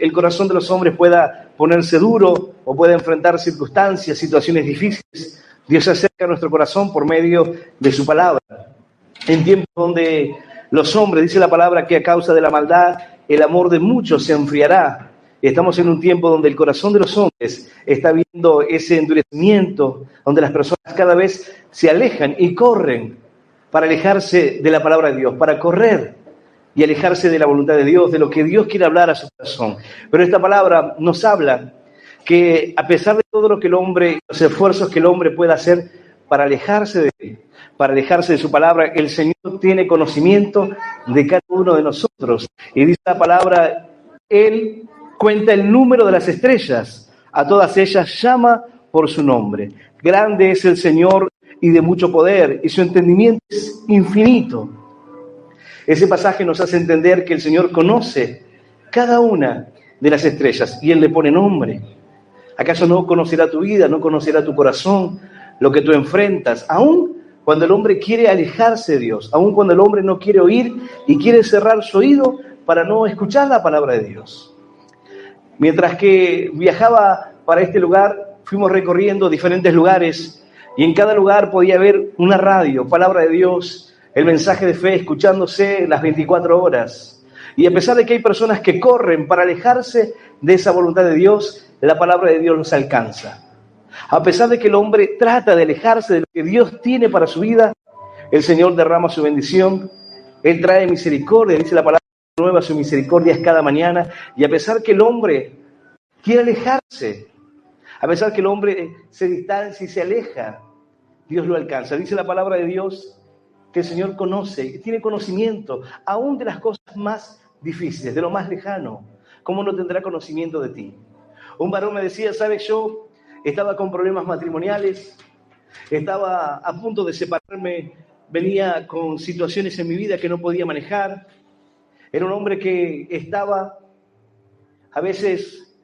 el corazón de los hombres pueda ponerse duro o pueda enfrentar circunstancias, situaciones difíciles, Dios se acerca a nuestro corazón por medio de su palabra. En tiempos donde los hombres, dice la palabra, que a causa de la maldad el amor de muchos se enfriará. Estamos en un tiempo donde el corazón de los hombres está viendo ese endurecimiento, donde las personas cada vez se alejan y corren para alejarse de la palabra de Dios, para correr y alejarse de la voluntad de Dios, de lo que Dios quiere hablar a su corazón. Pero esta palabra nos habla que a pesar de todo lo que el hombre, los esfuerzos que el hombre pueda hacer para alejarse de él, para alejarse de su palabra, el Señor tiene conocimiento de cada uno de nosotros. Y dice la palabra, Él cuenta el número de las estrellas, a todas ellas llama por su nombre. Grande es el Señor y de mucho poder, y su entendimiento es infinito. Ese pasaje nos hace entender que el Señor conoce cada una de las estrellas y Él le pone nombre. ¿Acaso no conocerá tu vida, no conocerá tu corazón, lo que tú enfrentas? Aún cuando el hombre quiere alejarse de Dios, aún cuando el hombre no quiere oír y quiere cerrar su oído para no escuchar la palabra de Dios. Mientras que viajaba para este lugar, fuimos recorriendo diferentes lugares y en cada lugar podía haber una radio, palabra de Dios, el mensaje de fe escuchándose las 24 horas. Y a pesar de que hay personas que corren para alejarse de esa voluntad de Dios, la palabra de Dios los alcanza. A pesar de que el hombre trata de alejarse de lo que Dios tiene para su vida, el Señor derrama su bendición, Él trae misericordia, dice la palabra, nueva su misericordia es cada mañana, y a pesar que el hombre quiere alejarse, a pesar que el hombre se distancia y se aleja, Dios lo alcanza. Dice la palabra de Dios que el Señor conoce, tiene conocimiento, aún de las cosas más difíciles, de lo más lejano. ¿Cómo no tendrá conocimiento de ti? Un varón me decía, ¿sabes? Yo estaba con problemas matrimoniales, estaba a punto de separarme, venía con situaciones en mi vida que no podía manejar. Era un hombre que estaba a veces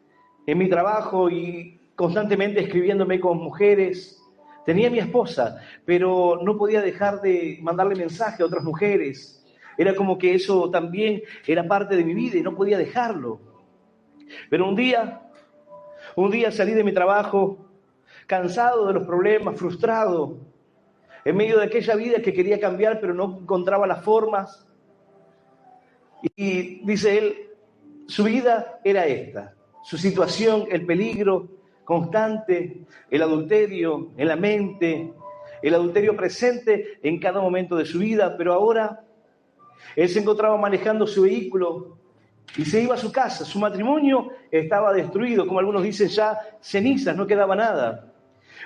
en mi trabajo y constantemente escribiéndome con mujeres. Tenía a mi esposa, pero no podía dejar de mandarle mensaje a otras mujeres. Era como que eso también era parte de mi vida y no podía dejarlo. Pero un día salí de mi trabajo, cansado de los problemas, frustrado, en medio de aquella vida que quería cambiar, pero no encontraba las formas. Y dice él, su vida era esta, su situación, el peligro constante, el adulterio en la mente, el adulterio presente en cada momento de su vida, pero ahora él se encontraba manejando su vehículo y se iba a su casa. Su matrimonio estaba destruido, como algunos dicen ya cenizas, no quedaba nada.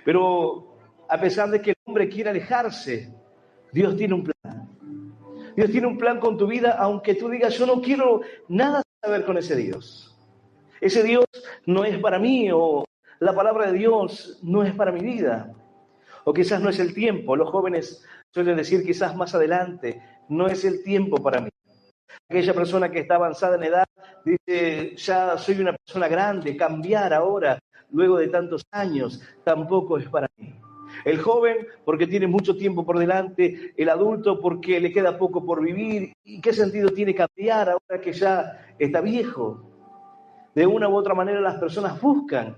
Pero a pesar de que el hombre quiere alejarse, Dios tiene un plan. Dios tiene un plan con tu vida, aunque tú digas, yo no quiero nada que ver con ese Dios. Ese Dios no es para mí, o la palabra de Dios no es para mi vida. O quizás no es el tiempo. Los jóvenes suelen decir quizás más adelante, no es el tiempo para mí. Aquella persona que está avanzada en edad dice, ya soy una persona grande, cambiar ahora, luego de tantos años, tampoco es para mí. El joven porque tiene mucho tiempo por delante, el adulto porque le queda poco por vivir. ¿Y qué sentido tiene cambiar ahora que ya está viejo? De una u otra manera las personas buscan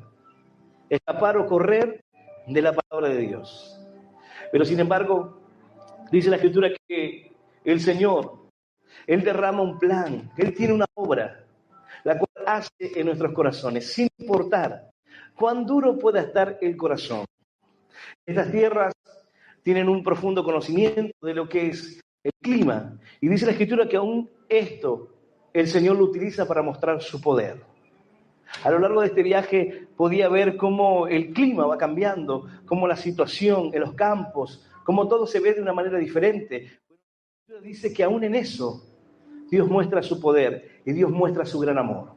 escapar o correr de la palabra de Dios. Pero sin embargo, dice la Escritura que el Señor, Él derrama un plan, Él tiene una obra, la cual hace en nuestros corazones, sin importar cuán duro pueda estar el corazón. Estas tierras tienen un profundo conocimiento de lo que es el clima. Y dice la Escritura que aún esto el Señor lo utiliza para mostrar su poder. A lo largo de este viaje podía ver cómo el clima va cambiando, cómo la situación en los campos, cómo todo se ve de una manera diferente. Dice que aún en eso Dios muestra su poder y Dios muestra su gran amor.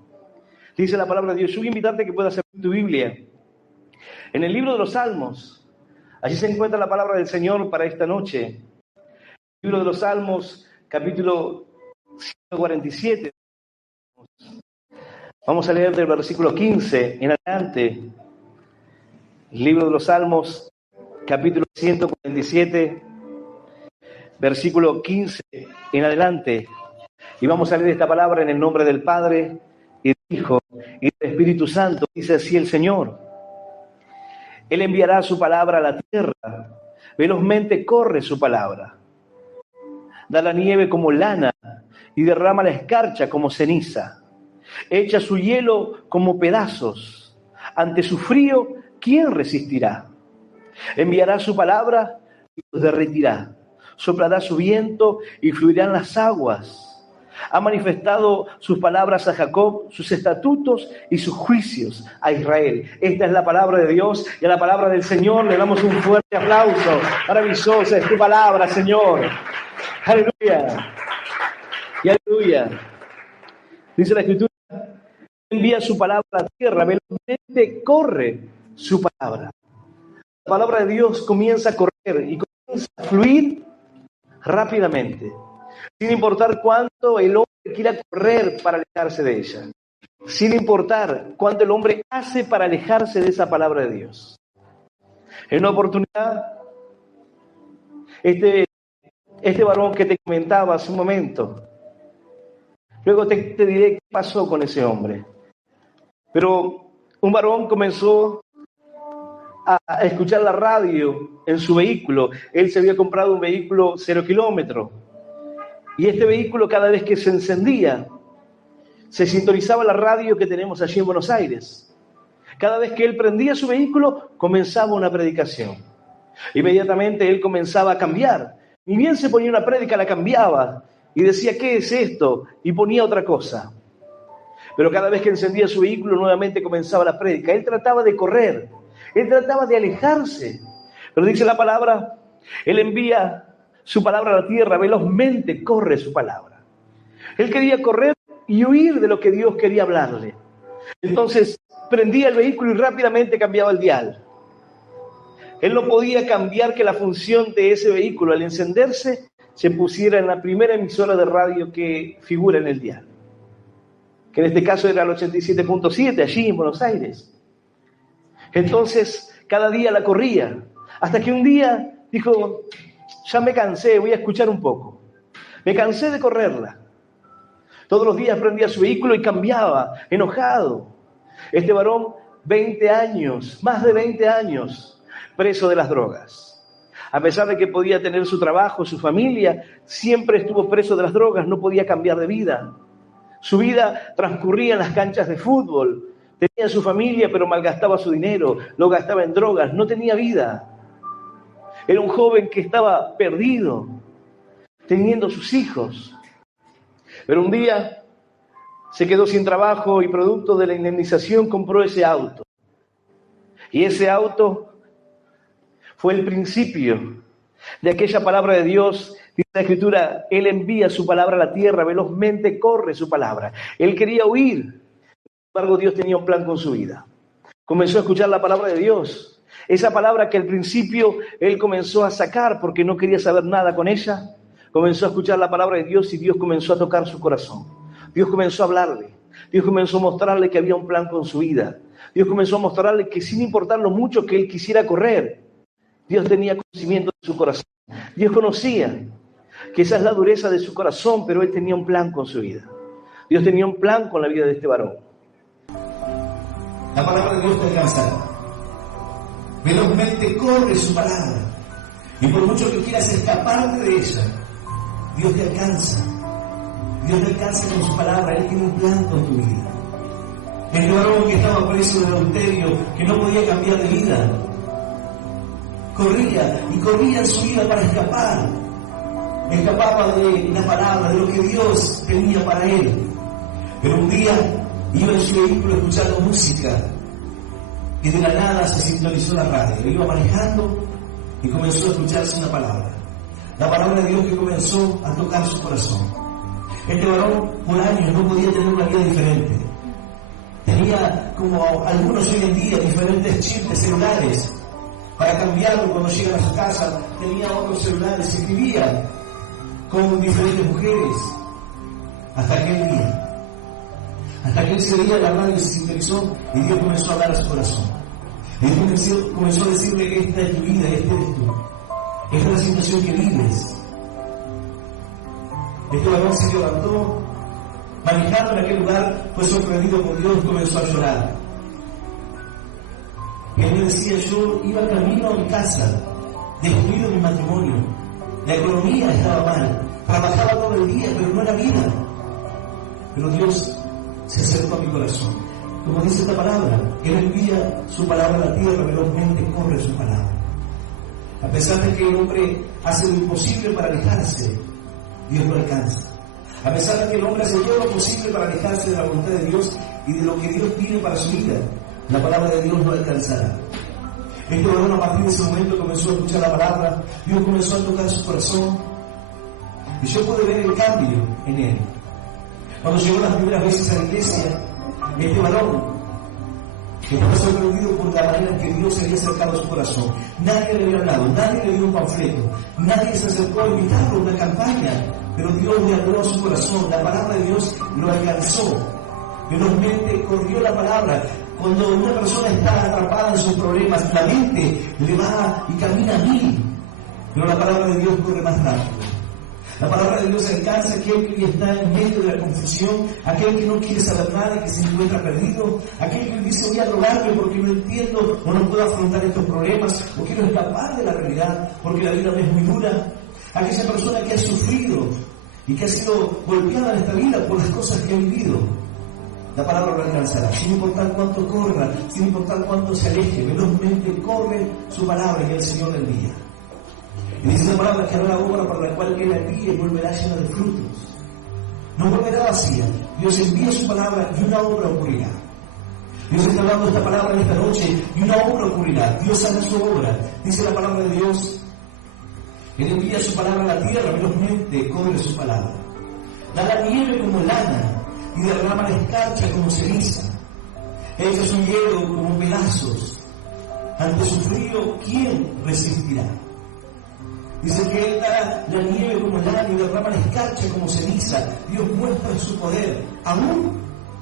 Dice la palabra de Dios. Yo voy a invitarte a que puedas abrir tu Biblia en el libro de los Salmos. Allí se encuentra la palabra del Señor para esta noche. El libro de los Salmos, capítulo 147. Vamos a leer del versículo 15 en adelante. El libro de los Salmos, capítulo 147, versículo 15 en adelante. Y vamos a leer esta palabra en el nombre del Padre, y del Hijo y del Espíritu Santo, dice así el Señor. Él enviará su palabra a la tierra, velozmente corre su palabra. Da la nieve como lana y derrama la escarcha como ceniza. Echa su hielo como pedazos. Ante su frío, ¿quién resistirá? Enviará su palabra y los derretirá. Soplará su viento y fluirán las aguas. Ha manifestado sus palabras a Jacob, sus estatutos y sus juicios a Israel. Esta es la palabra de Dios y a la palabra del Señor le damos un fuerte aplauso. Maravillosa es tu palabra, Señor. Aleluya. Y aleluya. Dice la Escritura, envía su palabra a la tierra, velozmente corre su palabra. La palabra de Dios comienza a correr y comienza a fluir rápidamente, sin importar cuánto el hombre quiera correr para alejarse de ella, sin importar cuánto el hombre hace para alejarse de esa palabra de Dios. En una oportunidad, este varón que te comentaba hace un momento, luego te diré qué pasó con ese hombre, pero un varón comenzó a escuchar la radio en su vehículo. Él se había comprado un vehículo 0 kilómetros. Y este vehículo, cada vez que se encendía, se sintonizaba la radio que tenemos allí en Buenos Aires. Cada vez que él prendía su vehículo, comenzaba una predicación. Inmediatamente él comenzaba a cambiar. Ni bien se ponía una prédica, la cambiaba. Y decía, ¿qué es esto? Y ponía otra cosa. Pero cada vez que encendía su vehículo, nuevamente comenzaba la prédica. Él trataba de correr. Él trataba de alejarse. Pero dice la palabra, él envía su palabra a la tierra, velozmente corre su palabra. Él quería correr y huir de lo que Dios quería hablarle. Entonces prendía el vehículo y rápidamente cambiaba el dial. Él no podía cambiar que la función de ese vehículo al encenderse se pusiera en la primera emisora de radio que figura en el dial, que en este caso era el 87.7 allí en Buenos Aires. Entonces cada día la corría, hasta que un día dijo, ya me cansé, voy a escuchar un poco. Me cansé de correrla. Todos los días prendía su vehículo y cambiaba, enojado. Este varón, 20 años, más de 20 años, preso de las drogas. A pesar de que podía tener su trabajo, su familia, siempre estuvo preso de las drogas, no podía cambiar de vida. Su vida transcurría en las canchas de fútbol. Tenía su familia, pero malgastaba su dinero, lo gastaba en drogas, no tenía vida. Era un joven que estaba perdido, teniendo sus hijos. Pero un día se quedó sin trabajo y producto de la indemnización compró ese auto. Y ese auto fue el principio de aquella palabra de Dios. Dice la Escritura, Él envía su palabra a la tierra, velozmente corre su palabra. Él quería huir. Sin embargo, Dios tenía un plan con su vida. Comenzó a escuchar la palabra de Dios. Esa palabra que al principio él comenzó a sacar porque no quería saber nada con ella. Comenzó a escuchar la palabra de Dios y Dios comenzó a tocar su corazón. Dios comenzó a hablarle. Dios comenzó a mostrarle que había un plan con su vida. Dios comenzó a mostrarle que sin importar lo mucho que él quisiera correr, Dios tenía conocimiento de su corazón. Dios conocía que esa es la dureza de su corazón, pero él tenía un plan con su vida. Dios tenía un plan con la vida de este varón. La palabra de Dios te alcanzará. Velozmente corre su palabra. Y por mucho que quieras escaparte de ella, Dios te alcanza. Dios te alcanza con su palabra. Él tiene un plan con tu vida. El varón que estaba preso del adulterio, que no podía cambiar de vida, corría y corría en su vida para escapar. Escapaba de la palabra, de lo que Dios tenía para él. Pero un día iba en su vehículo escuchando música y de la nada se sintonizó la radio. Iba manejando y comenzó a escucharse una palabra. La palabra de Dios que comenzó a tocar su corazón. Este varón por años no podía tener una vida diferente. Tenía, como algunos hoy en día, diferentes chips de celulares. Para cambiarlo cuando llegan a su casa, tenía otros celulares, se escribía con diferentes mujeres. Hasta aquel día. Hasta que él se veía la radio y se sintonizó y Dios comenzó a hablar a su corazón. Y Dios comenzó a decirle que esta es tu vida, este eres tú. Esta es la situación que vives. Este varón se levantó manejando en aquel lugar, fue sorprendido por Dios y comenzó a llorar. Y él me decía, yo iba camino a mi casa, destruido mi matrimonio, la economía estaba mal, trabajaba todo el día, pero no era vida. Pero Dios se acercó a mi corazón. Como dice esta palabra, Él envía su palabra a la tierra, velozmente corre su palabra. A pesar de que el hombre hace lo imposible para alejarse, Dios lo alcanza. A pesar de que el hombre hace todo lo posible para alejarse de la voluntad de Dios y de lo que Dios tiene para su vida, la palabra de Dios lo alcanzará. Este varón a partir de ese momento comenzó a escuchar la palabra, Dios comenzó a tocar su corazón y yo pude ver el cambio en él. Cuando llegó las primeras veces a la iglesia, este varón estaba sorprendido por la manera en que Dios se había acercado a su corazón. Nadie le había hablado, nadie le dio un panfleto, nadie se acercó a invitarlo a una campaña, pero Dios le habló a su corazón, la palabra de Dios lo alcanzó. Velozmente corrió la palabra. Cuando una persona está atrapada en sus problemas, la mente le va y camina a mí, pero la palabra de Dios corre más rápido. La palabra de Dios alcanza a aquel que está en medio de la confusión, aquel que no quiere saber nada, que se encuentra perdido, aquel que dice voy a drogarme porque no entiendo o no puedo afrontar estos problemas, o quiero escapar de la realidad porque la vida me es muy dura. Aquella persona que ha sufrido y que ha sido golpeada en esta vida por las cosas que ha vivido. La palabra lo alcanzará, sin importar cuánto corra, sin importar cuánto se aleje, velozmente corre su palabra y el Señor la envía. Y dice la palabra que hará la obra para la cual Él la envía y volverá llena de frutos. No volverá vacía. Dios envía su palabra y una obra ocurrirá. Dios está hablando esta palabra en esta noche y una obra ocurrirá. Dios hará su obra. Dice la palabra de Dios. Él envía su palabra a la tierra, velozmente corre su palabra. Da la nieve como lana y derrama la escarcha como ceniza. Echa su hielo como pedazos. Ante su frío, ¿quién resistirá? Dice que Él da la nieve como lana y derrama la escarcha como ceniza. Dios muestra su poder, aún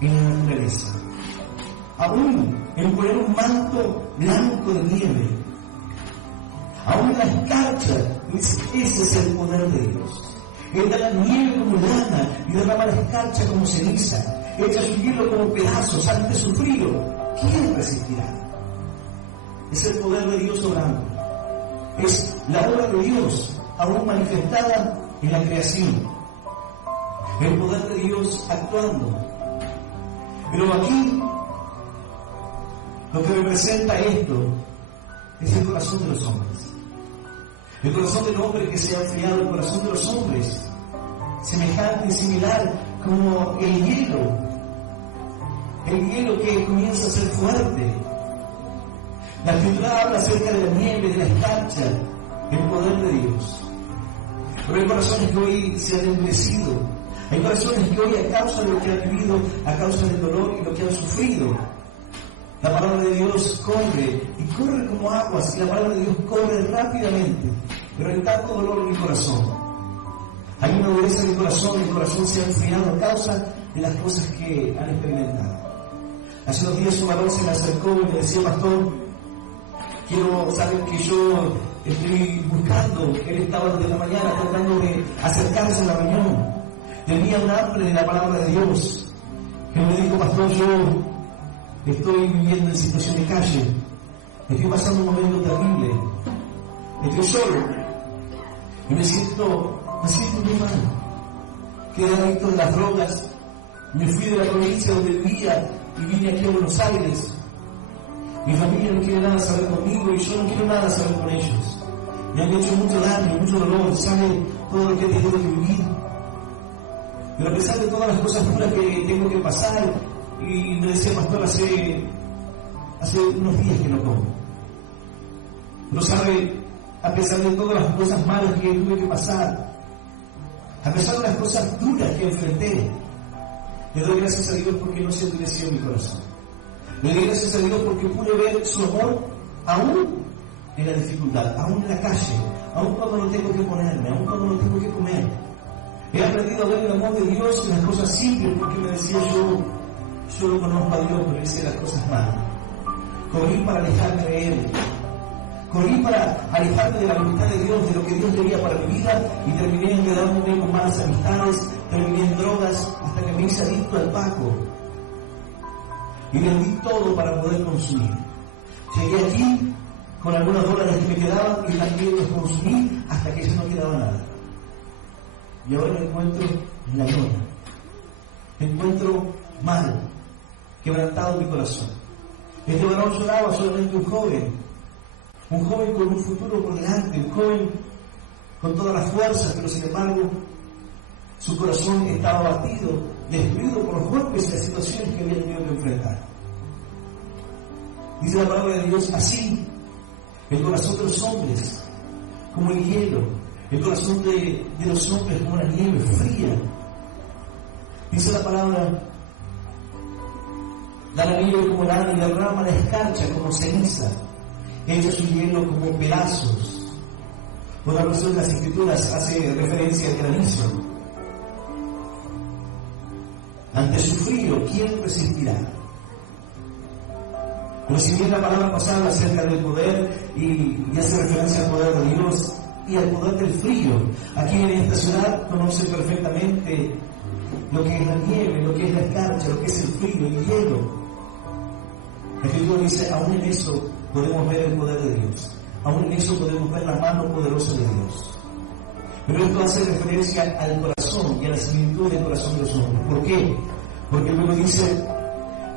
en la naturaleza. Aún en poner un manto blanco de nieve. Aún en la escarcha, ese es el poder de Dios. Él da la nieve como lana y derrama la escarcha como ceniza. Echa su hielo como pedazos ante su frío. ¿Quién resistirá? Es el poder de Dios obrando. Es la obra de Dios aún manifestada en la creación. El poder de Dios actuando. Pero aquí lo que representa esto es el corazón de los hombres. El corazón del hombre que se ha enfriado, el corazón de los hombres, semejante y similar como el hielo que comienza a ser fuerte. La Escritura habla acerca de la nieve, de la escarcha, el poder de Dios. Pero hay corazones que hoy se han endurecido. Hay corazones que hoy, a causa de lo que han vivido, a causa del dolor y lo que han sufrido, la palabra de Dios corre, y corre como aguas, y la palabra de Dios corre rápidamente. Pero hay tanto dolor en mi corazón. Hay una dureza en mi corazón se ha enfriado a causa de las cosas que han experimentado. Hace unos días un varón se me acercó y me decía, pastor, quiero saber que yo estoy buscando. Él estaba desde la mañana tratando de acercarse a la reunión. Tenía un hambre de la palabra de Dios. Él me dijo, pastor, yo estoy viviendo en situación de calle. Estoy pasando un momento terrible. Estoy solo. Y me siento muy mal. Quedé adicto de las drogas. Me fui de la provincia donde vivía y vine aquí a Buenos Aires. Mi familia no quiere nada saber conmigo y yo no quiero nada saber con ellos. Me han hecho mucho daño, mucho dolor, sabe todo lo que he tenido que vivir. Pero a pesar de todas las cosas duras que tengo que pasar, y me decía, pastor, hace unos días que no como. No sabe, a pesar de todas las cosas malas que tuve que pasar, a pesar de las cosas duras que enfrenté, le doy gracias a Dios porque no se endureció mi corazón. Le doy gracias a Dios porque pude ver su amor aún en la dificultad, aún en la calle, aún cuando no tengo que ponerme, aún cuando no tengo que comer. He aprendido a ver el amor de Dios en las cosas simples, porque me decía yo lo conozco a Dios, pero hice las cosas mal. Corrí para alejarme de Él. Corrí para alejarme de la voluntad de Dios, de lo que Dios quería para mi vida, y terminé quedándome con malas amistades, terminé en drogas, hasta que me hice adicto al paco. Y vendí todo para poder consumir. Llegué aquí con algunos dólares que me quedaban y también los consumí hasta que ya no quedaba nada. Y ahora me encuentro en la lona. Me encuentro mal, quebrantado mi corazón. Este varón lloraba, solamente un joven con un futuro por delante, un joven con todas las fuerzas, pero sin embargo su corazón estaba abatido, destruido por los golpes y las situaciones que había tenido que enfrentar. Dice la palabra de Dios así: el corazón de los hombres como el hielo, el corazón de los hombres como la nieve fría. Dice la palabra: da la nieve como lana y derrama la escarcha como ceniza, echa su hielo como pedazos. Otra versión de las Escrituras hace referencia al granizo. Ante su frío, ¿quién resistirá? Pero si bien la palabra pasada acerca del poder y hace referencia al poder de Dios y al poder del frío, aquí en esta ciudad conocen perfectamente lo que es la nieve, lo que es la escarcha, lo que es el frío, el hielo. La Escritura dice: aún en eso podemos ver el poder de Dios, aún en eso podemos ver la mano poderosa de Dios. Pero esto hace referencia al corazón y a la similitud del corazón de los hombres. ¿Por qué? Porque luego dice,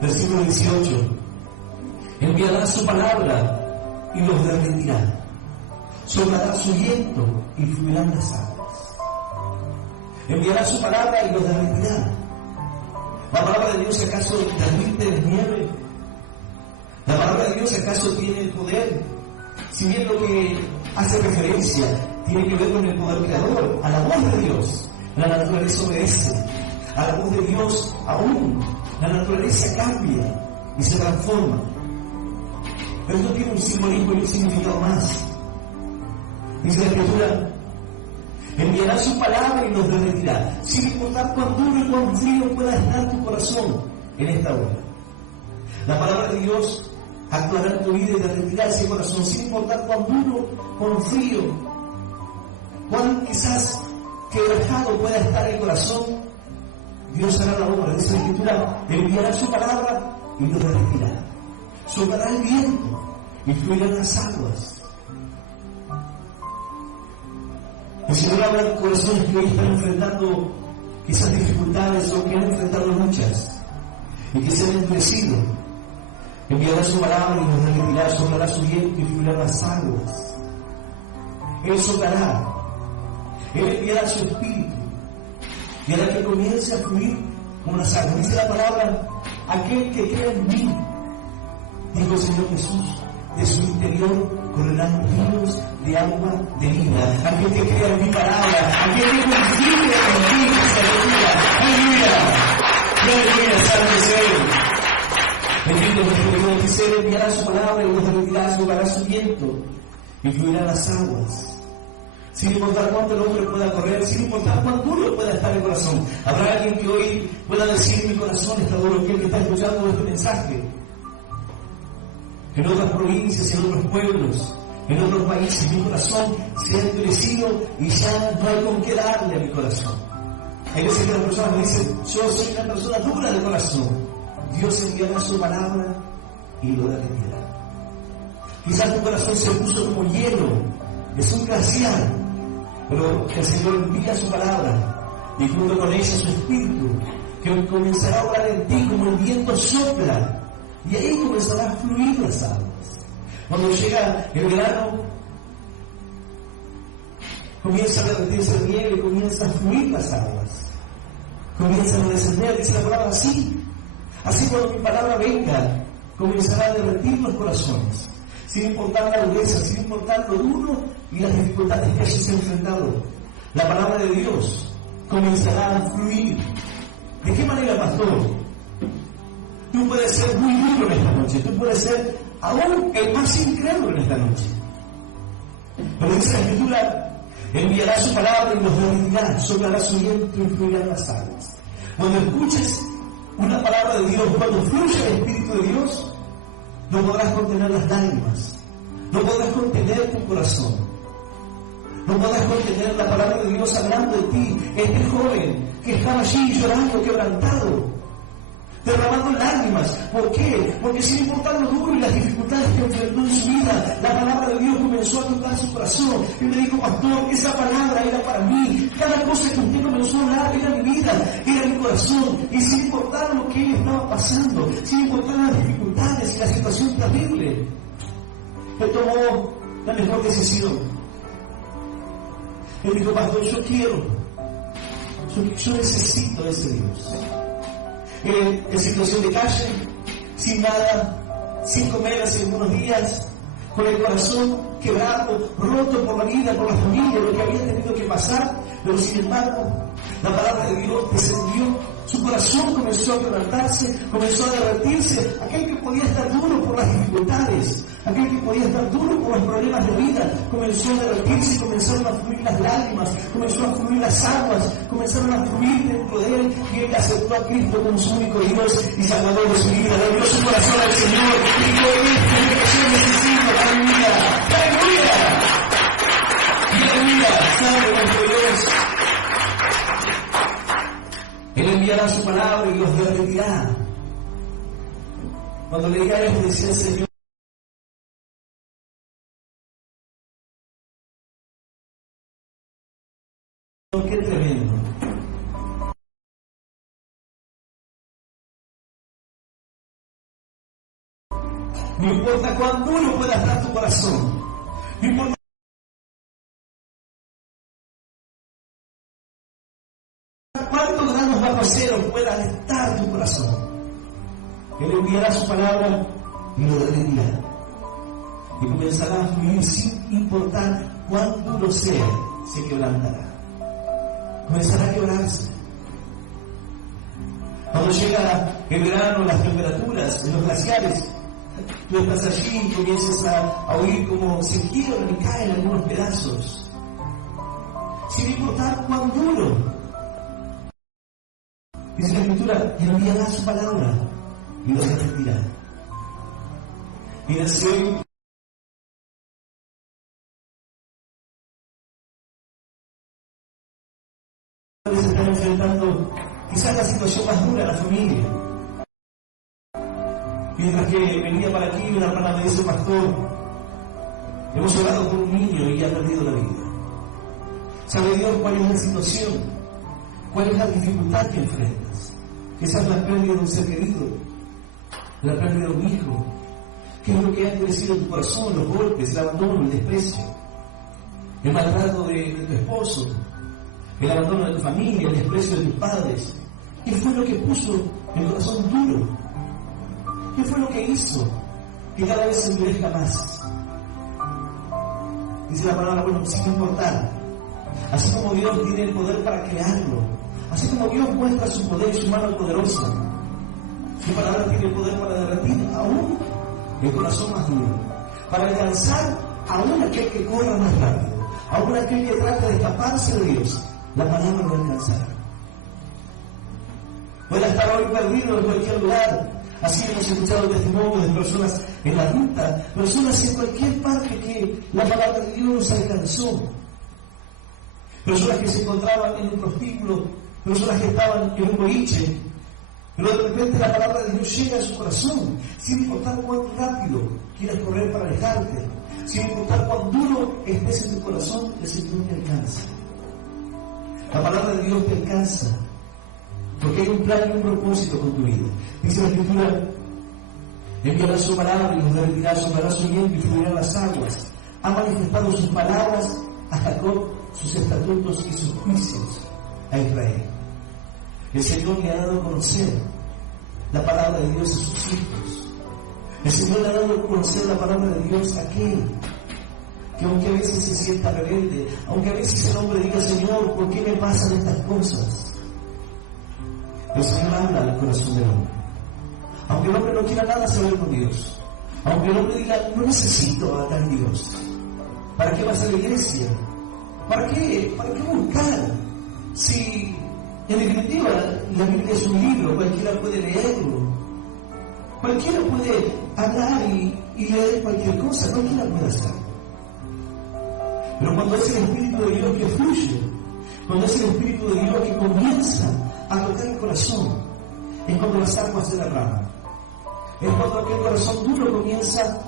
versículo 18: enviará su palabra y los derretirá, soplará su viento y fluirán las aguas. Enviará su palabra y los derretirá. ¿La palabra de Dios acaso derrite la nieve? ¿La palabra de Dios acaso tiene el poder? Si bien lo que hace referencia tiene que ver con el poder creador, a la voz de Dios, la naturaleza obedece. A la voz de Dios aún la naturaleza cambia y se transforma. Pero esto tiene un simbolismo y un significado más. Dice la Escritura: enviará su palabra y los derretirá, sin importar cuán duro y cuán frío pueda estar tu corazón en esta hora. La palabra de Dios actuará en tu vida y derretirá ese corazón, sin importar cuán duro, cuán frío, cuán quizás quebrantado pueda estar el corazón. Dios hará la obra. Dice la Escritura: enviará su palabra y los derretirá, soplará el viento y fluirán las aguas. El Señor habla de corazones que hoy están enfrentando quizás dificultades o que han enfrentado muchas y que se han endurecido. Enviará su palabra y los derretirá, soplará su viento y fluirán las aguas. Él soplará, Él enviará su espíritu y hará que comience a fluir como las aguas. Dice la palabra: aquel que cree en mí, dijo el Señor Jesús, de su interior correrán ríos de agua de vida. Aquel que crea en mi palabra, aquel que confíe en mí, aleluya, aleluya, santo es Él. Bendito es el Señor, dice: Él enviará su palabra y los derretirá, soplará su viento y fluirán las aguas. Sin importar cuánto el hombre pueda correr, sin importar cuán duro pueda estar el corazón. Habrá alguien que hoy pueda decir: mi corazón está duro. Aquel que está escuchando este mensaje en otras provincias, en otros pueblos, en otros países, mi corazón se ha endurecido y ya no hay con qué darle a mi corazón. Hay veces que las personas me dicen: yo soy una persona dura de corazón. Dios enviará su palabra y lo derretirá. Quizás tu corazón se puso como hielo, es un glaciar, pero el Señor envía su palabra y junto con ella su espíritu, que comenzará a obrar en ti como el viento sopla, y ahí comenzará a fluir las aguas. Cuando llega el verano, comienza a derretirse la nieve, comienza a fluir las aguas, comienzan a descender. Dice la palabra así. Así cuando mi palabra venga, comenzará a derretir los corazones, sin importar la dureza, sin importar lo duro y las dificultades que hayas enfrentado. La palabra de Dios comenzará a fluir. ¿De qué manera, pastor? Tú puedes ser muy duro en esta noche, tú puedes ser aún el más incrédulo en esta noche. Pero dice la Escritura: enviará su palabra y los derretirá, soplará su viento y fluirán las aguas. Cuando escuches una palabra de Dios, cuando fluya el Espíritu de Dios, no podrás contener las lágrimas, No podrás contener tu corazón. No podrás contener la palabra de Dios hablando de ti. Este joven que estaba allí llorando, quebrantado, derramando lágrimas. ¿Por qué? Porque sin importar lo duro y las dificultades que enfrentó en su vida, la palabra de Dios comenzó a tocar su corazón. Y me dijo, pastor, esa palabra era para mí. Cada cosa que usted comenzó a hablar era mi vida, era mi corazón. Y sin importar lo que él estaba pasando, sin importar las dificultades y la situación terrible, él tomó la mejor decisión. Él dijo, pastor, yo necesito a ese Dios. En situación de calle, sin nada, sin comer hace algunos días, con el corazón quebrado, roto por la vida, por la familia, lo que había tenido que pasar, pero sin embargo, la palabra de Dios descendió, su corazón comenzó a quebrantarse, comenzó a derretirse. Aquel que podía estar duro por las dificultades, aquel que podía estar duro por los problemas de vida, comenzó a derretirse y comenzaron a fluir las lágrimas, comenzó a fluir las aguas, comenzaron a fluir dentro de él, y él aceptó a Cristo como su único Dios y Salvador de su vida. Le abrió su corazón al Señor y dijo, yo necesito, aleluya, aleluya, aleluya, salve nuestro Dios. Él enviará su palabra y los derretirá. Cuando le diga esto, decía el Señor, qué tremendo. No importa cuán duro pueda estar tu corazón, no importa cuántos granos bajo cero pueda estar tu corazón, Él enviará su palabra y lo derretirá. Y comenzará a fluir sin importar cuán duro sea, se quebrantará. Comenzará a quebrarse. Cuando llega el verano, las temperaturas en los glaciares, tú estás allí y comienzas a oír como se quiebran y caen algunos pedazos, sin importar cuán duro. Dice la Escritura, enviará su palabra y lo derretirá. Mira, si hoy se están enfrentando quizás la situación más dura de la familia. Mientras que venía para aquí, una hermana me dice, pastor, hemos orado por un niño y ha perdido la vida. ¿Sabe Dios cuál es la situación? ¿Cuál es la dificultad que enfrentas? Quizás la pérdida de un ser querido, la pérdida de un hijo. ¿Qué es lo que ha crecido en tu corazón? Los golpes, el abandono, el desprecio, el maltrato de tu esposo, el abandono de tu familia, el desprecio de tus padres. ¿Qué fue lo que puso el corazón duro? ¿Qué fue lo que hizo que cada vez se endurezca más? Dice la palabra, bueno, sin importar. Así como Dios tiene el poder para crearlo, así como Dios muestra su poder y su mano poderosa, su palabra tiene el poder para derretir aún el corazón más duro, para alcanzar aún aquel que corra más rápido, aún aquel que trata de escaparse de Dios. La palabra lo alcanzará. Puede estar hoy perdido en cualquier lugar. Así hemos escuchado testimonios de personas en la ruta, personas en cualquier parte que la palabra de Dios alcanzó. Personas que se encontraban en un prostíbulo, personas que estaban en un boliche, pero de repente la palabra de Dios llega a su corazón, sin importar cuán rápido quieras correr para alejarte, sin importar cuán duro estés en tu corazón, el Señor te alcanza. La palabra de Dios te alcanza, porque hay un plan y un propósito con tu vida. Dice la Escritura, enviará su palabra y los derretirá, soplará su viento y fluirán las aguas. Ha manifestado sus palabras a Jacob, sus estatutos y sus juicios a Israel. El Señor le ha dado a conocer la palabra de Dios a sus hijos. El Señor le ha dado a conocer la palabra de Dios a aquel que aunque a veces se sienta rebelde, aunque a veces el hombre diga, Señor, ¿por qué me pasan estas cosas? El Señor habla al corazón del hombre. Aunque el hombre no quiera nada saber con Dios, aunque el hombre diga, no necesito a tal Dios, ¿para qué vas a la iglesia? ¿Para qué buscar? Si en definitiva la Biblia es un libro, cualquiera puede leerlo, cualquiera puede hablar y y leer cualquier cosa, cualquiera puede hacer. Pero cuando es el Espíritu de Dios que fluye, cuando es el Espíritu de Dios que comienza a tocar el corazón, es cuando las aguas se derraman. Es cuando aquel corazón duro comienza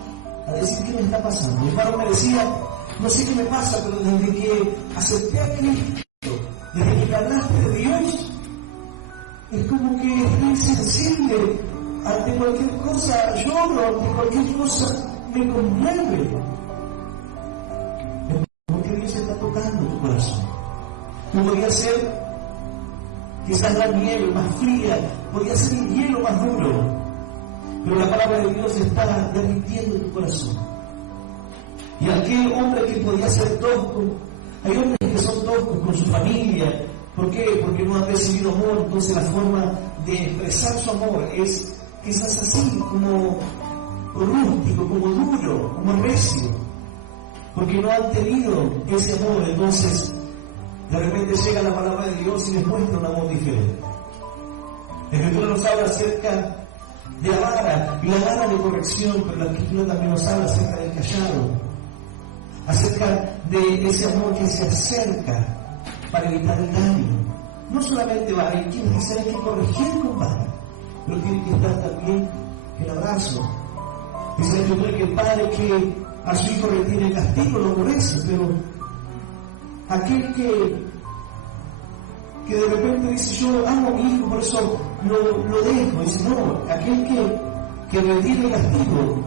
a decir: ¿qué me está pasando? Mi hermano me decía: no sé qué me pasa, pero desde que acepté a Cristo, desde que me hablaste de Dios, es como que estoy sensible. Ante cualquier cosa lloro, ante cualquier cosa me conmueve. Porque Dios está tocando tu corazón. No podría ser quizás la nieve más fría, podría ser el hielo más duro, pero la palabra de Dios está derritiendo tu corazón. Y aquel hombre que podía ser tosco, hay hombres que son toscos con su familia. ¿Por qué? Porque no han recibido amor. Entonces la forma de expresar su amor es quizás así, como rústico, como duro, como recio, porque no han tenido ese amor. Entonces de repente llega la palabra de Dios y les muestra un amor diferente. La Escritura nos habla acerca de la vara, y la vara de corrección, pero la Escritura también nos habla acerca del callado, acerca de ese amor que se acerca para evitar el daño. No solamente vara, hay quienes dicen: hay que corregir con vara, pero tiene que estar también el abrazo. Dice la Escritura que el padre que a su hijo retiene el castigo lo aborrece, pero aquel que de repente dice: yo amo a mi hijo, por eso lo dejo. Dice: no, aquel que retiene el castigo,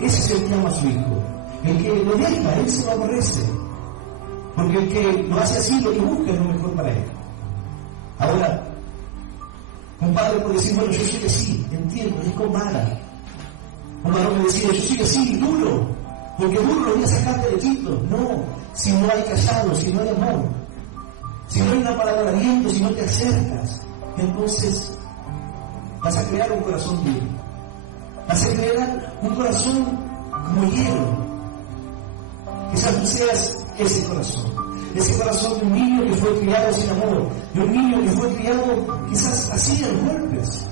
ese es el que ama a su hijo. El que lo deja, él se lo aborrece, porque el que lo hace así, lo que busca es lo mejor para él. Ahora, un padre puede decir: bueno, yo soy así, entiendo, es con vara. Un varón me decía: yo soy así, duro, porque duro lo voy a sacar derechito. No, si no hay callado, si no hay amor, si no hay una palabra de aliento, si no te acercas, entonces vas a crear un corazón duro, vas a crear un corazón como hielo. Quizás tú seas ese corazón de un niño que fue criado sin amor, de un niño que fue criado quizás así en golpes,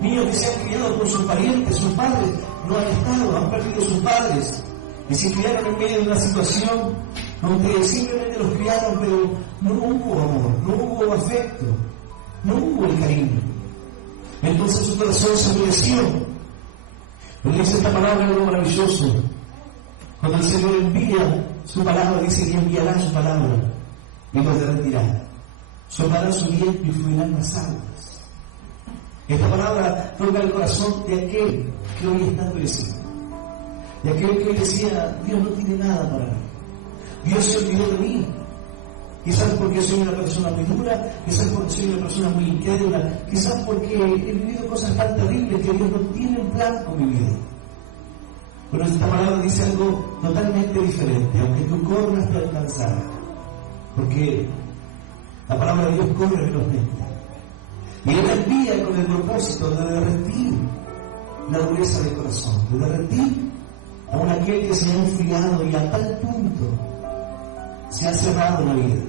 niños que se han criado por sus parientes, sus padres no han estado, han perdido sus padres, y se criaron en medio de una situación donde simplemente los criaron, pero no hubo amor, no hubo afecto, no hubo el cariño. Entonces su corazón se endureció. Pero dice esta palabra, algo maravilloso. Cuando el Señor envía su palabra, dice que enviará su palabra y los derretirá. Soplará su viento y fluirán las aguas. Esta palabra toca el corazón de aquel que hoy está endurecido, de aquel que hoy decía: Dios no tiene nada para mí, Dios se olvidó de mí. Quizás porque soy una persona muy dura, quizás porque soy una persona muy incrédula, quizás porque he vivido cosas tan terribles que Dios no tiene un plan con mi vida. Pero esta palabra dice algo totalmente diferente: aunque tú corras te alcanzará, porque la palabra de Dios corre velozmente. Y Él envía con el propósito de derretir la dureza del corazón, de derretir a un aquel que se ha enfriado y a tal punto se ha cerrado la vida.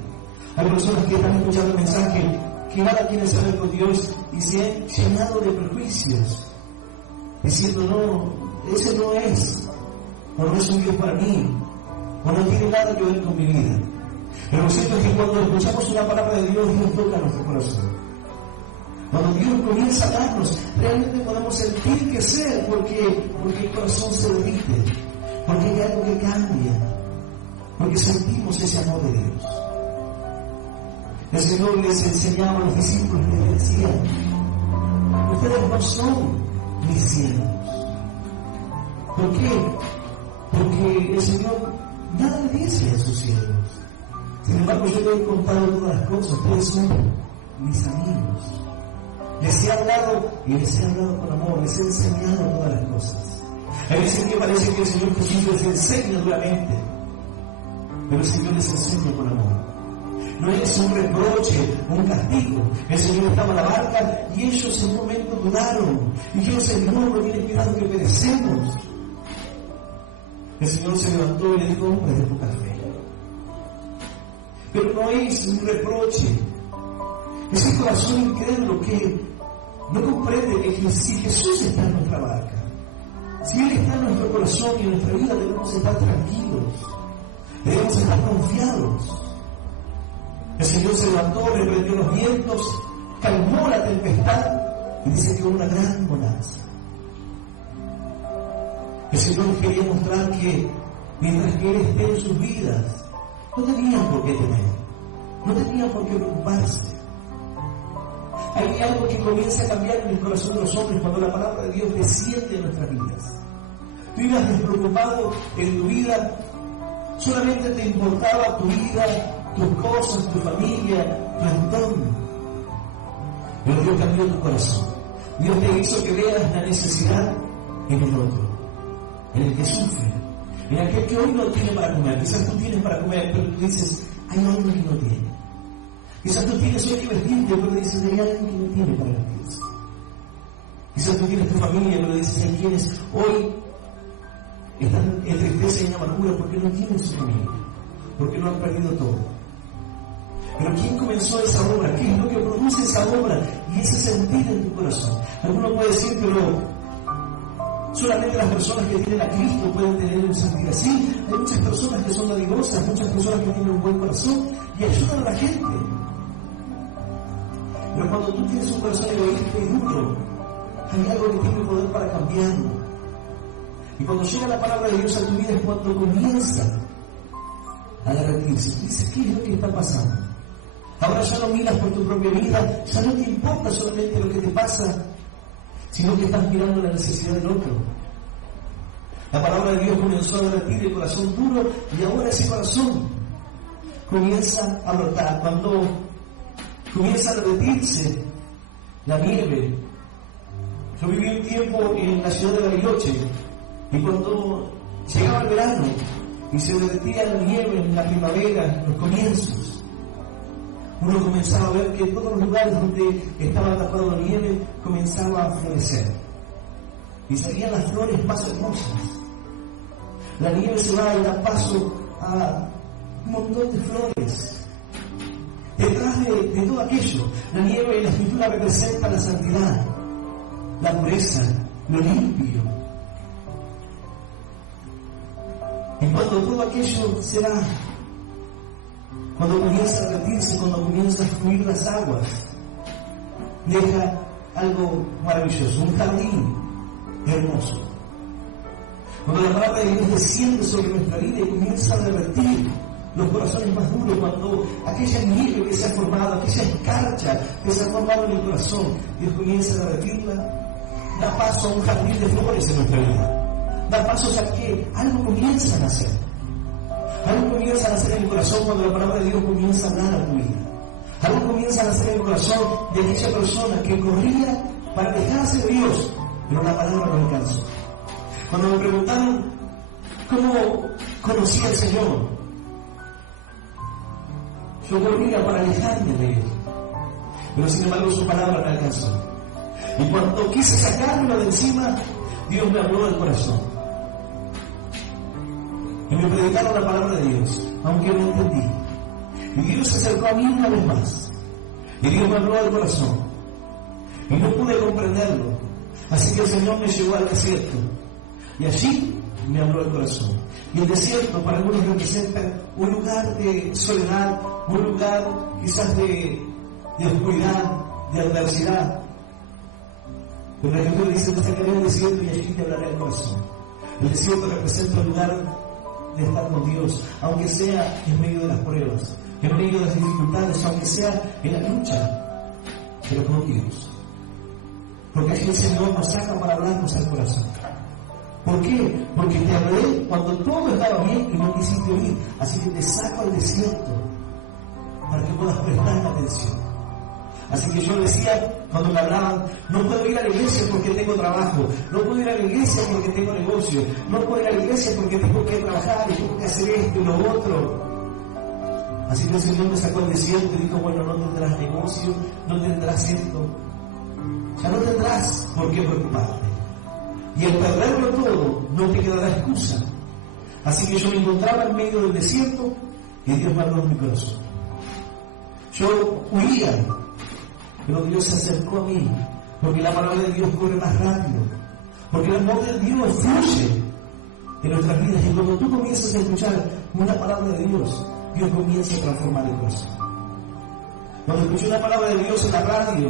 Hay personas que están escuchando el mensaje, que nada quieren saber con Dios y se han llenado de prejuicios, diciendo: no, ese no es, o no es un Dios para mí, o no tiene nada que ver con mi vida. Pero lo cierto es que cuando escuchamos una palabra de Dios, Dios toca nuestro corazón. Cuando Dios comienza a darnos, realmente podemos sentir que ser, porque el corazón se derrite, porque hay algo que cambia, porque sentimos ese amor de Dios. El Señor les enseñaba a los discípulos, les decía: ustedes no son mis siervos. ¿Por qué? Porque el Señor nada le dice a sus siervos. Sin embargo, yo les he contado todas las cosas, ustedes son mis amigos. Les he hablado y les he hablado con amor, les he enseñado todas las cosas. Hay veces que parece que el Señor Jesús les enseña duramente, pero el Señor les enseña con amor. No es un reproche, un castigo. El Señor estaba en la barca y ellos en un momento dudaron. Y dijeron: Señor, no tienes cuidado que perecemos. El Señor se levantó y le dijo: hombres de poca fe. Pero no es un reproche. Ese corazón incrédulo que no comprende que si Jesús está en nuestra barca, Si Él está en nuestro corazón y en nuestra vida, debemos estar tranquilos, debemos estar confiados. El Señor se levantó, reprendió los vientos, calmó la tempestad y dice que hubo una gran bonanza. El Señor quería mostrar que mientras que Él esté en sus vidas, no tenían por qué temer, no tenían por qué preocuparse. Hay algo que comienza a cambiar en el corazón de los hombres cuando la palabra de Dios desciende en nuestras vidas. Tú ibas despreocupado en tu vida, solamente te importaba tu vida, tus cosas, tu familia, tu entorno. Pero Dios cambió tu corazón. Dios te hizo que veas la necesidad en el otro, en el que sufre, en aquel que hoy no tiene para comer. Quizás tú tienes para comer, pero tú dices, hay alguien que no tiene. Quizás tú tienes hoy que vestirte, pero dices, hay alguien que no tiene para vestirse. Quizás tú tienes tu familia, pero dices, hay quienes hoy están en tristeza y en amargura porque no tienen su familia, porque lo han perdido todo. Pero ¿quién comenzó esa obra? ¿Qué es lo que produce esa obra y ese sentir en tu corazón? Alguno puede decir, pero solamente las personas que tienen a Cristo pueden tener un sentir así. Hay muchas personas que son dadivosas, muchas personas que tienen un buen corazón y ayudan a la gente. Pero cuando tú tienes un corazón egoísta y duro, hay algo que tiene poder para cambiarlo. Y cuando llega la palabra de Dios a tu vida es cuando comienza a derretirse. Tú dices, ¿qué es lo que está pasando? Ahora ya no miras por tu propia vida, ya no te importa solamente lo que te pasa, sino que estás mirando la necesidad del otro. La palabra de Dios comenzó a derretir el corazón duro y ahora ese corazón comienza a brotar. Cuando comienza a derretirse la nieve. Yo viví un tiempo en la ciudad de Bariloche y cuando llegaba el verano y se derretía la nieve en la primavera, en los comienzos, uno comenzaba a ver que todos los lugares donde estaba tapada la nieve comenzaba a florecer y salían las flores más hermosas. La nieve se va y da paso a un montón de flores. Detrás de todo aquello, la nieve en la escritura representa la santidad, la pureza, lo limpio. Y cuando todo aquello se va, cuando comienza a derretirse, cuando comienza a fluir las aguas, deja algo maravilloso, un jardín hermoso. Cuando la palabra de Dios desciende sobre nuestra vida y comienza a derretir los corazones más duros, cuando aquella nieve que se ha formado, aquella escarcha que se ha formado en el corazón, Dios comienza a derretirla, da paso a un jardín de flores en nuestra vida. Da pasos a que algo comienza a nacer. Algo comienza a nacer en el corazón cuando la palabra de Dios comienza a hablar a tu vida. Algo comienza a nacer en el corazón de aquella persona que corría para alejarse de Dios, pero la palabra no alcanzó. Cuando me preguntaron cómo conocí al Señor, yo corría para alejarme de Él, pero sin embargo su palabra me alcanzó. Y cuando quise sacármelo de encima, Dios me habló del corazón. Y me predicaron la palabra de Dios, aunque no entendí. Y Dios se acercó a mí una vez más. Y Dios me habló del corazón. Y no pude comprenderlo. Así que el Señor me llevó al desierto. Y allí me habló del corazón. Y el desierto para algunos representa un lugar de soledad, un lugar quizás de oscuridad, de adversidad. Pero la Escritura dice, te sacaré del desierto y allí te hablaré el corazón. El desierto representa un lugar de estar con Dios, aunque sea en medio de las pruebas, en medio de las dificultades, aunque sea en la lucha, pero con Dios. Porque allí el Señor nos saca para hablarnos al corazón. ¿Por qué? Porque te hablé cuando todo estaba bien y no quisiste oír. Así que te saco al desierto para que puedas prestar atención. Así que yo decía, cuando me hablaban, no puedo ir a la iglesia porque tengo trabajo, no puedo ir a la iglesia porque tengo negocio, no puedo ir a la iglesia porque tengo que trabajar y tengo que hacer esto y lo otro. Así que el Señor me sacó al desierto y dijo, bueno, no tendrás negocio, no tendrás esto, ya no tendrás por qué preocuparte. Y al perderlo todo, no te quedará excusa. Así que yo me encontraba en medio del desierto y Dios me habló en mi corazón. Yo huía, pero Dios se acercó a mí, porque la palabra de Dios corre más rápido, Porque el amor de Dios fluye en nuestras vidas. Y cuando tú comienzas a escuchar una palabra de Dios, Dios comienza a transformar el corazón. Cuando escuché una palabra de Dios en la radio,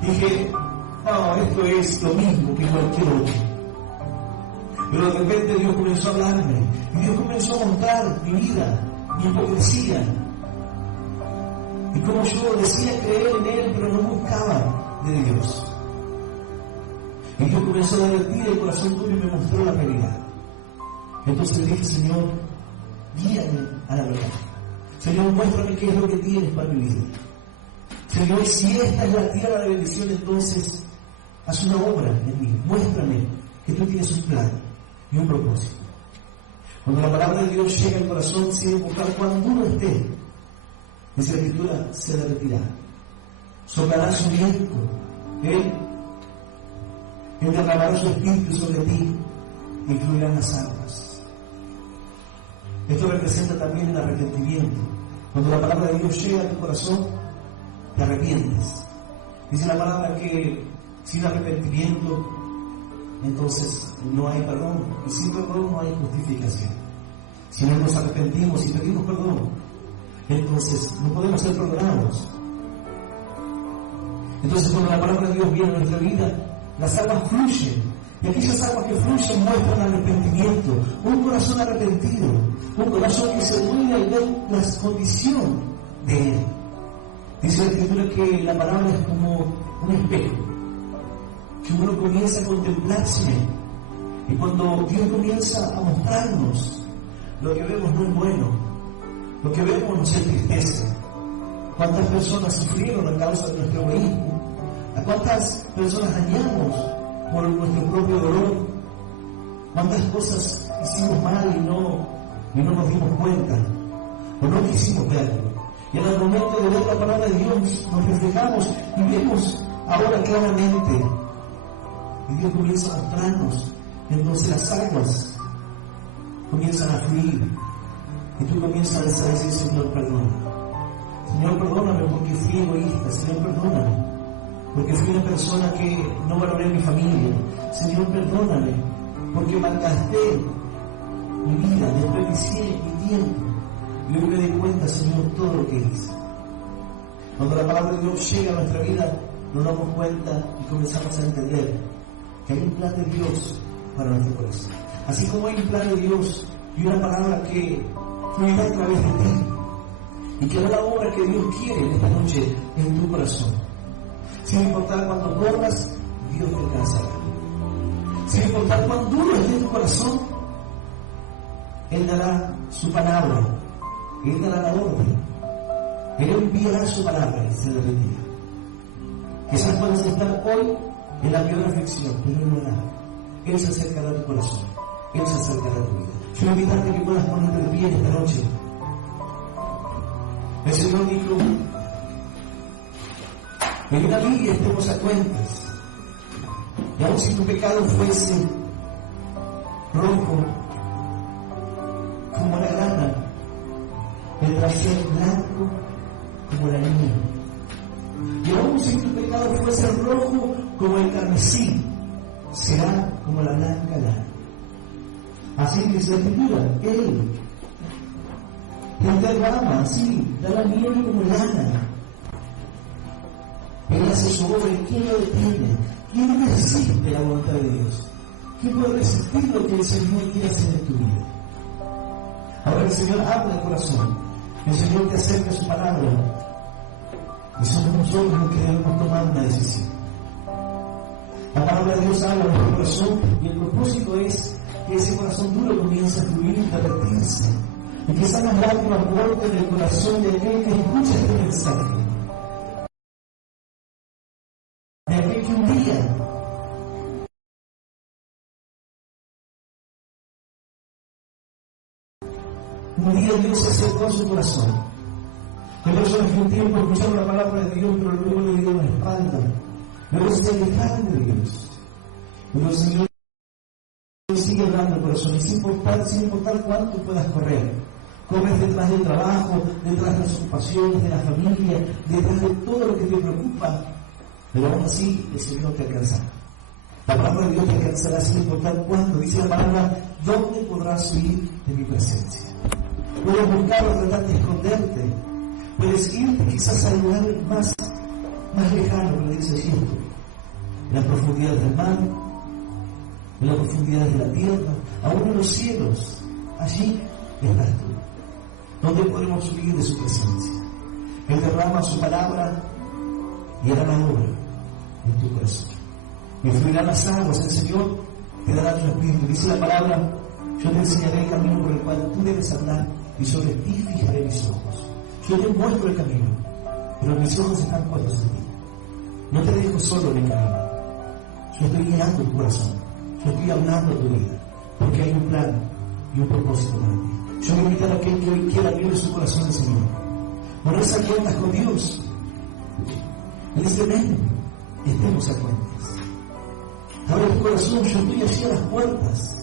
dije, no, esto es lo mismo que cualquier otro. Pero de repente Dios comenzó a hablarme, y Dios comenzó a mostrar mi vida, mi hipocresía, y como yo decía creer en Él, pero no buscaba de Dios. Y Dios comenzó a derretir el corazón tuyo y me mostró la realidad. Entonces le dije, Señor, guíame a la verdad. Señor, muéstrame qué es lo que tienes para mi vida. Señor, si esta es la tierra de bendición, entonces haz una obra en mí. Muéstrame que tú tienes un plan y un propósito. Cuando la palabra de Dios llega al corazón, sin importar cuán duro esté, dice la Escritura, se derretirá. Soplará su viento. Él derramará su espíritu sobre ti y fluirán las aguas. Esto representa también el arrepentimiento. Cuando la palabra de Dios llega a tu corazón, te arrepientes. Dice la palabra que sin arrepentimiento, entonces no hay perdón. Y sin perdón no hay justificación. Si no nos arrepentimos y pedimos perdón, entonces no podemos ser perdonados. Entonces cuando la palabra de Dios viene a nuestra vida, las aguas fluyen. Y aquellas aguas que fluyen muestran arrepentimiento. Un corazón arrepentido. Un corazón que se duele al ver la condición de Él. Dice la Escritura que la palabra es como un espejo. Que uno comienza a contemplarse. Y cuando Dios comienza a mostrarnos, lo que vemos no es bueno. Lo que vemos nos entristece. ¿Cuántas personas sufrieron a causa de nuestro egoísmo? ¿A cuántas personas dañamos por nuestro propio dolor? ¿Cuántas cosas hicimos mal y no nos dimos cuenta? O no quisimos verlo. Y en el momento de ver la palabra de Dios, nos reflejamos y vemos ahora claramente. Y Dios comienza a mostrarnos. Entonces las aguas comienzan a fluir. Y tú comienzas a decir, Señor, perdona. Señor, perdóname porque fui egoísta. Señor, perdóname porque fui una persona que no valoré mi familia. Señor, perdóname porque malgasté mi vida, desperdicié mi tiempo. Y hoy me di cuenta, Señor, todo lo que hice. Cuando la palabra de Dios llega a nuestra vida, nos damos cuenta y comenzamos a entender que hay un plan de Dios para nuestro corazón. Así como hay un plan de Dios y una palabra que fluirá a través de ti y que hará la obra que Dios quiere en esta noche en tu corazón. Sin importar cuánto corras, Dios te alcanzará. Sin importar cuán duro esté tu corazón, Él dará su palabra. Él dará la orden. Él enviará su palabra y se derretirá. Quizás puedas estar hoy en la peor aflicción, pero Él lo hará. Él se acercará a tu corazón. Él se acercará a tu vida. Quiero invitarte a que puedas ponerte de pie esta noche. El Señor dijo: en una Biblia estemos a cuentas. Y aun si tu pecado fuese rojo como la lana, vendrá a ser blanco como la nieve. Y aun si tu pecado fuese rojo como el carmesí, será como la blanca lana. Así dice la Escritura. Él derrama así, da la nieve como lana. Él hace su obra y ¿quién lo detiene? ¿Quién resiste la voluntad de Dios? ¿Quién puede resistir lo que el Señor quiere hacer en tu vida? Ahora el Señor habla al corazón. El Señor te acerca su palabra. Y somos nosotros los que debemos tomar una decisión. La palabra de Dios habla a nuestro corazón y el propósito es que ese corazón duro comience a fluir y derretirse. Y que esas lágrimas broten del corazón de aquel que escucha este mensaje. De aquel que un día Dios se acercó a su corazón. Hay personas que un tiempo escucharon la palabra de Dios, pero luego le dieron la espalda. Luego se alejaron de Dios. Pero el Señor sigue hablando al corazón, y sin importar cuánto puedas correr. Corres detrás del trabajo, detrás de las ocupaciones, de la familia, detrás de todo lo que te preocupa, pero aún así el Señor te alcanzará. La palabra de Dios te alcanzará sin importar cuándo. Dice la palabra, ¿dónde podrás huir de mi presencia? Puedes buscar o tratar de esconderte. Puedes irte quizás al lugar más lejano, como le dice allí, en las profundidades del mar, en las profundidades de la tierra, aún en los cielos. Allí estás tú. ¿Dónde podemos huir de su presencia? Él derrama su palabra y hará la obra en tu corazón. Y fluirán las aguas, el Señor te dará tu espíritu. Dice la palabra, yo te enseñaré el camino por el cual tú debes andar y sobre ti fijaré mis ojos. Yo te muestro el camino, pero mis ojos están puestos en ti. No te dejo solo en el camino. Yo estoy guiando tu corazón. Yo estoy hablando tu vida, porque hay un plan y un propósito para ti. Yo voy a invitar a aquel que hoy quiera abrir su corazón al Señor. No reza cuentas con Dios. Él dice, ven, estemos a cuentas. Abre tu corazón, yo estoy allí a las puertas.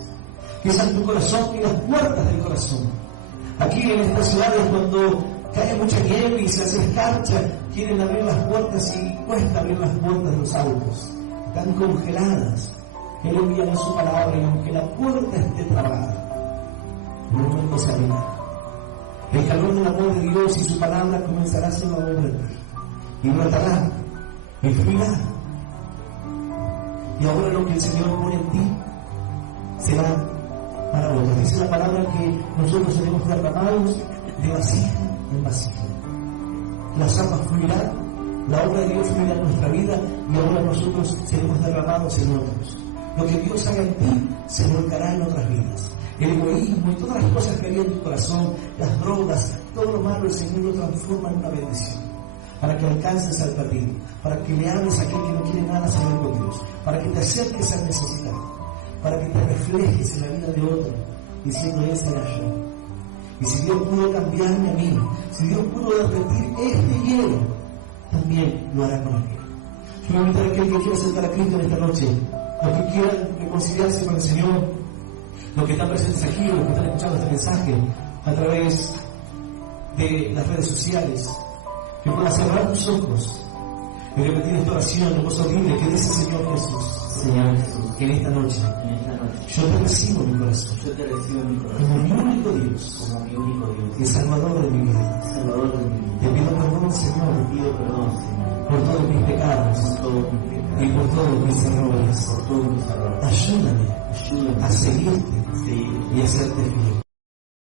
Que es tu corazón y las puertas del corazón. Aquí en estas ciudades, cuando cae mucha nieve y se hace escarcha, quieren abrir las puertas y cuesta abrir las puertas de los autos. Están congeladas. Él envía su palabra y aunque la puerta esté trabada, no se abrirá. El calor del amor de Dios y su palabra comenzará a hacer la obra de ti. Y brotará, y fluirá. Y ahora lo que el Señor pone en ti será para otros. Dice la palabra que nosotros seremos derramados de vasija en vasija. Las aguas fluirán, la obra de Dios fluirá en nuestra vida y ahora nosotros seremos derramados en otros. Lo que Dios haga en ti se volcará en otras vidas. El egoísmo y todas las cosas que había en tu corazón, las drogas, todo lo malo, el Señor lo transforma en una bendición. Para que alcances al perdido, para que le hables a aquel que no quiere nada saber con Dios, para que te acerques al necesitado, para que te reflejes en la vida de otro, diciendo, ese era yo. Y si Dios pudo cambiarme a mí, si Dios pudo derretir este hielo, también lo hará con aquel. Yo voy a invitar a aquel que quiera aceptar a Cristo en esta noche, los que quieran reconciliarse con el Señor, los que están presentes aquí, los que están escuchando este mensaje a través de las redes sociales, que puedas cerrar tus ojos y repetir esta oración en voz audible que dice Señor Jesús, Señor Jesús, que en esta noche yo te recibo en mi corazón, como mi único Dios, y el Salvador de mi vida. Te pido perdón, Señor, por todos mis pecados y por todos mis errores. Ayúdame a seguirte y a hacerte fiel.